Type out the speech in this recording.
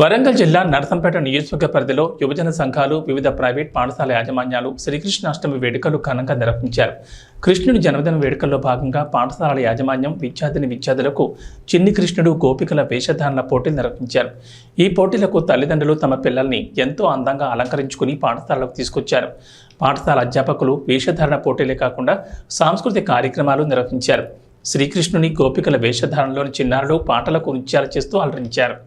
వరంగల్ జిల్లా నరసంపేట నియోజకవర్గ పరిధిలో యువజన సంఘాలు వివిధ ప్రైవేట్ పాఠశాల యాజమాన్యాలు శ్రీకృష్ణాష్టమి వేడుకలు ఘనంగా నిర్వహించారు. కృష్ణుని జన్మదిన వేడుకల్లో భాగంగా పాఠశాలల యాజమాన్యం విద్యార్థులకు చిన్ని కృష్ణుడు గోపికల వేషధారణ పోటీలు నిర్వహించారు. ఈ పోటీలకు తల్లిదండ్రులు తమ పిల్లల్ని ఎంతో అందంగా అలంకరించుకుని పాఠశాలకు తీసుకొచ్చారు. పాఠశాల అధ్యాపకులు వేషధారణ పోటీలే కాకుండా సాంస్కృతిక కార్యక్రమాలు నిర్వహించారు. శ్రీకృష్ణుని గోపికల వేషధారణలోని చిన్నారులు పాటలకు నృత్యాలు చేస్తూ అలరించారు.